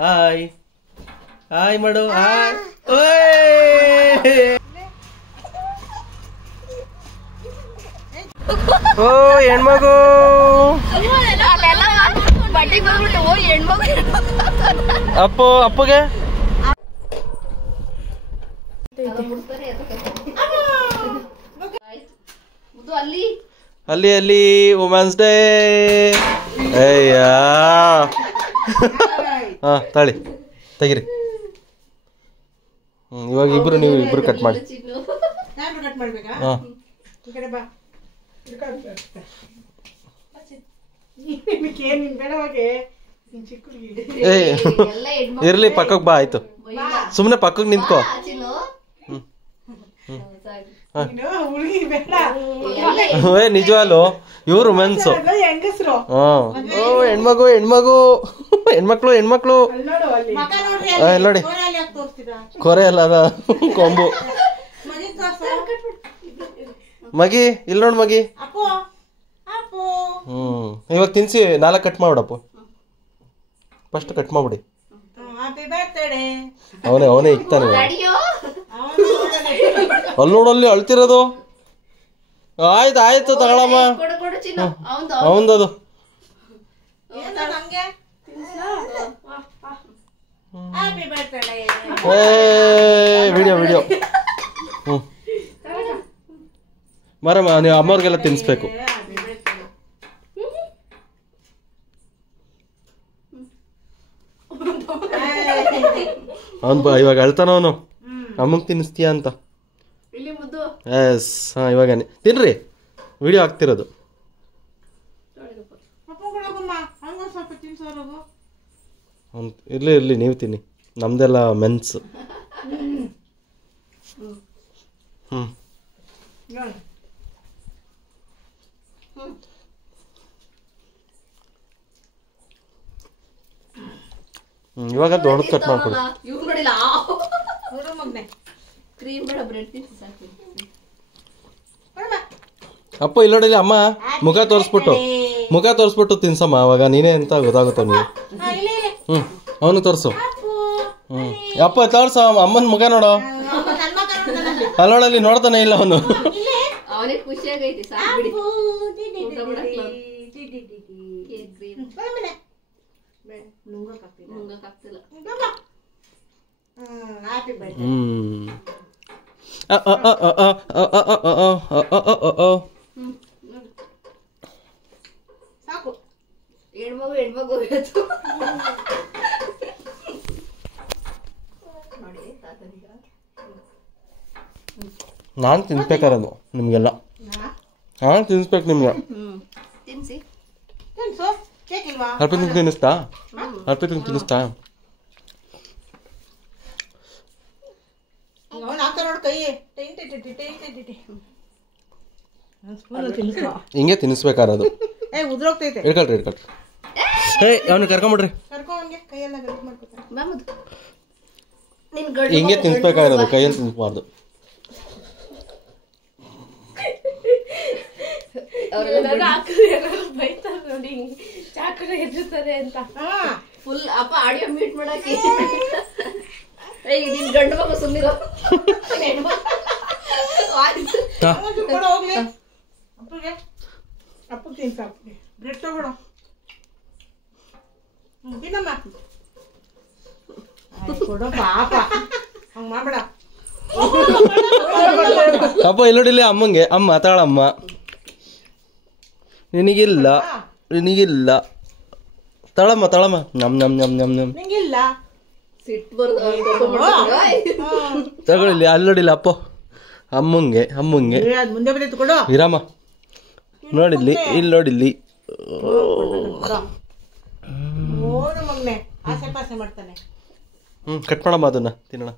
Hi hi ಮಾಡು hi. ಓ ಹೆಣ್ಮಗು ಅಪ್ಪು ಅಪ್ಪಗೆ ಅಲ್ಲಿ ಅಲ್ಲಿ ವುಮೆನ್ಸ್ ಡೇ. ಅಯ್ಯ ಹಾ ತಾಳಿ ತೆಗಿರಿ. ಇವಾಗ ಇಬ್ರು ನೀವು ಇಬ್ರು ಕಟ್ ಮಾಡಿ. ಹಾ ಇರ್ಲಿ ಪಕ್ಕಕ್ಕೆ ಬಾ ಆಯ್ತು. ಸುಮ್ನೆ ಪಕ್ಕಕ್ಕೆ ನಿಂತ್ಕೋ. ನಿಜವಾಲು ಇವ್ರು ಮೆನ್ಸು. ಹೆಣ್ಮಗು ಹೆಣ್ಮಗು ಹೆಣ್ಮಕ್ಳು ಹೆಣ್ಮಕ್ಳು ನೋಡಿ ಕೊರೆ ಅಲ್ಲ ಅದ ಕೊಂಬು. ಮಗಿ ಇಲ್ಲಿ ನೋಡ್ ಮಗಿ. ಇವಾಗ ತಿನ್ಸಿ 4 ಕಟ್ ಮಾಡ್ಬಿಡಪ್ಪ. ಫಸ್ಟ್ ಕಟ್ ಮಾಡ್ಬಿಡಿ. ಅವನೇ ಇಕ್ತಾನೆ. ಅಲ್ಲಿ ನೋಡಲ್ಲಿ ಅಳ್ತಿರೋದು. ಆಯ್ತು ಆಯ್ತು ತಗೊಳಮ್ಮ. ಅವಂದದು ವಿಡಿಯೋ ವಿಡಿಯೋ. ಮರಮ್ಮ ನೀವು ಅಮ್ಮವ್ರಿಗೆಲ್ಲ ತಿನ್ಸ್ಬೇಕು. ಅವನ್ ಇವಾಗ ಅಳ್ತಾನ ಅವನು ಅಮ್ಮಂಗೆ ತಿನ್ನಿಸ್ತೀಯ ಅಂತ. ಎಸ್ ಹಾಂ ಇವಾಗ ತಿನ್ರಿ ವಿಡಿಯೋ ಆಗ್ತಿರೋದು. ಇರ್ಲಿ ಇರ್ಲಿ ನೀವು ತಿನ್ನಿ, ನಮ್ದೆಲ್ಲ ಮೆನ್ಸ್. ಇವಾಗ ದೊಡ್ಡ ಕಟ್ ಮಾಡ್ಕೊಡಿ. ಅಪ್ಪ ಇಲ್ಲೋಡಿಲ್ಲ ಅಮ್ಮ ಮುಖ ತೋರಿಸ್ಬಿಟ್ಟು ತಿನ್ಸಮ್ಮ. ಅವಾಗ ನೀನೇ ಅಂತ ಗೊತ್ತಾಗುತ್ತ ನೀವು. ಅವನು ತೋರ್ಸು. ಅಪ್ಪ ತೋರ್ಸ ಅಮ್ಮನ ಮುಖ ನೋಡೋ. ಅಲ್ಲೋಡಲ್ಲಿ ನೋಡ್ತಾನೆ ಇಲ್ಲ ಅವನು. ನಾನು ತಿನ್ಸ್ಬೇಕಾರದು ನಿಮ್ಗೆಲ್ಲ. ನಾನು ತಿನ್ಸ್ಬೇಕು ನಿಮ್ಗೆ. ಅರ್ಪಿತ್ ತಿನ್ನಿಸ್ತಾ? ಅರ್ಪಿತ್ ತಿನ್ನಿಸ್ತಾ? ಹಿಂಗೆ ತಿನ್ನಿಸ್ಬೇಕಾರದು. ಹಿಡ್ಕೊಳ್ರಿ ಹಿಡ್ಕೊಳ್ರಿ. ಅವನು ಕರ್ಕೊಂಬಿಡ್ರಿ. ಹಿಂಗೆ ತಿನ್ಸ್ಬೇಕಾಗಿರೋದು, ಕೈಯಲ್ಲಿ ತಿನ್ಸ್ಬಾರ್ದು. ಫುಲ್ ಅಪ್ಪ ಆಡಿಯೋ ಮೀಟ್ ಮಾಡಕ್ಕೆ ನೀನ್ ಗಂಡು ಮಗ ಸುಮ್ನಿರೋ. ಅಪ್ಪ ಇಲ್ಲೋಡಿಲ್ಲ ಅಮ್ಮಂಗೆ. ಅಮ್ಮ ತಾಳಮ್ಮ. ನಿನಗಿಲ್ಲ ನಿನಗಿಲ್ಲ. ತಳಮ್ಮ ತಳಮ್ಮ. ನಮ್ ನಮ್ ನಮ್ ನಮ್ ನಮ್ ತಗೊಳ್ಳಿ. ಅಲ್ಲೋಡಿಲ್ಲ ಅಪ್ಪ ಅಮ್ಮಂಗೆ ಅಮ್ಮಂಗೆ ವಿರಾಮ ನೋಡಿಲ್ಲಿ ಇಲ್ಲಿ ನೋಡಿಲ್ಲಿ. ಕಟ್ ಮಾಡಮ್ಮ ಅದನ್ನ ತಿನ್ನೋಣ.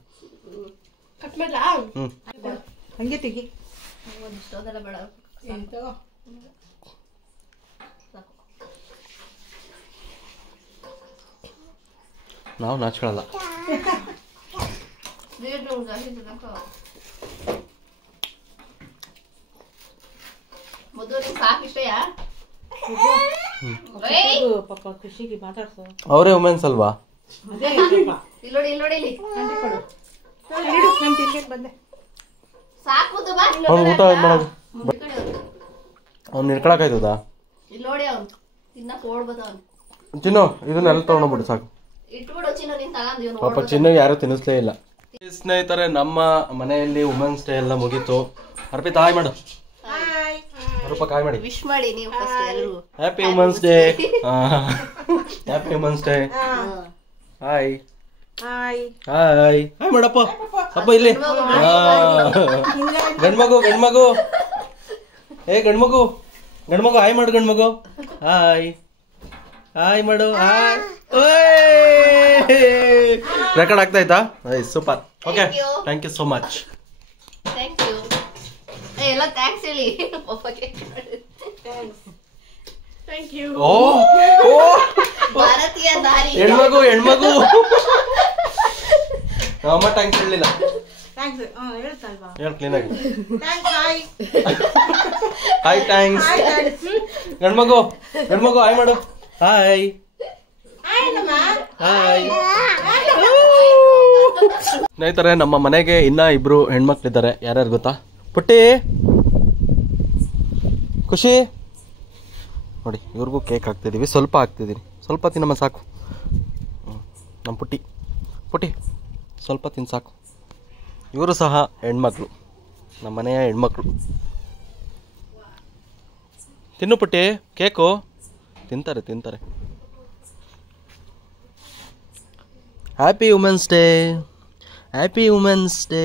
ಹಂಗೆ ತೆಗಿ. ನಾವು ನಾಚ್ಕೊಳ್ಳಲ್ಲ. ಅವರೇ ವುಮೆನ್ಸ್ ಅಲ್ವಾ? ಅದೇ ಐತಪ್ಪ. ಇಲ್ಲಿ ನೋಡಿ ಇಲ್ಲಿ ಆಂಟಿ ಕೊಡು. ಇಡು, ನಾನು ತಿನ್ಲಿಕ್ಕೆ ಬಂದೆ. ಸಾಕು ಬಾ ಅವ್ನು ಊಟ ಮಾಡೋದು ಈ ಕಡೆ ಹೋಗು. ಅವ್ನು ನಿಡ್ಕೊಳಕಾಯ್ತದ ಇಲ್ಲಿ ನೋಡಿ ಅವ್ನು ತಿನ್ನಕ್ ಓಡ್ಬದ ಅವ್ನು. ಚಿನ್ನು ಇದನ್ನೆಲ್ಲ ತೊಗೊಂಡೋಗ್ಬಿಡು ಸಾಕು. ಇಟ್ಬಿಡು ಚಿನ್ನ ನೀನ್ ತಗೊಂಡ್ ಇವನು ಪಾಪ ಚಿನ್ನಗೆ ಯಾರು ತಿನ್ನಿಸ್ಲೇ ಇಲ್ಲ. ಸ್ನೇಹಿತರೆ, ನಮ್ಮ ಮನೆಯಲ್ಲಿ ವುಮೆನ್ಸ್ ಡೇ ಎಲ್ಲ ಮುಗೀತು. ಅರ್ಪಿತಾ ಹಾಯ್ ಮಾಡು. ರೂಪ ಹಾಯ್ ಮಾಡಿ. ವಿಶ್ ಮಾಡಿ ನೀವು ಫಸ್ಟ್ ಎಲ್ಲರೂ. Happy women's day. Happy women's day. Hi hi. Hi hi ಮಾಡಪ್ಪ. ಅಪ್ಪ ಇಲ್ಲಿ ಗಂಡ್ಮಗು ಗಂಡ್ಮಗು ಏ ಗಂಡ್ಮಗು ಗಂಡ್ಮಗು ಹಾಯ್ ಮಾಡು. ಗಂಡ್ಮಗು ಹಾಯ್ ಹಾಯ್ ಮಾಡು. ಹಾಯ್. ರೆಕಾರ್ಡ್ ಆಗ್ತಾ ಇತ್ತಾ? Super. Okay, thank you so much. Thank you. ಎಲ್ಲ ಥ್ಯಾಂಕ್ಸ್ ಹೇಳಿ ಪಪ್ಪಗೆ. Thank you. ಓ ಭಾರತೀಯ ದಾರಿ. ಹೆಣ್ಮಗು ಹೆಣ್ಮಗು ಅಮ್ಮ ಥ್ಯಾಂಕ್ಸ್ ಹೇಳಲಿಲ್ಲ. ಥ್ಯಾಂಕ್ಸ್. ಹೇಳ್ತಲ್ವಾ? ಹೇಳು ಕ್ಲೀನಾಗಿ. ಥ್ಯಾಂಕ್ಸ್. ಹಾಯ್. Hi thanks. ಗಂಡ್ಮಗು ಗಂಡ್ಮಗು ಹಾಯ್ ಮಾಡು. ಹಾಯ್ ಹಾಯ್ ನಮ್ಮ. ಹಾಯ್. ಸ್ನೇಹಿತರೆ, ನಮ್ಮ ಮನೆಗೆ ಇನ್ನ ಇಬ್ರು ಹೆಣ್ಮಕ್ಳಿದ್ದಾರೆ. ಯಾರ್ಯಾರು ಗೊತ್ತಾ? ಪುಟ್ಟಿ, ಖುಷಿ ನೋಡಿ. ಇವ್ರಿಗೂ ಕೇಕ್ ಹಾಕ್ತಿದ್ದೀವಿ. ಸ್ವಲ್ಪ ಹಾಕ್ತಿದ್ದೀನಿ. ಸ್ವಲ್ಪ ತಿನ್ನಮ್ಮ ಸಾಕು. ನಮ್ಮ ಪುಟ್ಟಿ ಪುಟ್ಟಿ ಸ್ವಲ್ಪ ತಿನ್ನು ಸಾಕು. ಇವರು ಸಹ ಹೆಣ್ಮಕ್ಳು, ನಮ್ಮ ಮನೆಯ ಹೆಣ್ಮಕ್ಳು. ತಿನ್ನು ಪುಟ್ಟಿ, ಕೇಕು ತಿಂತಾರೆ ತಿಂತಾರೆ. Happy women's day. Happy women's day.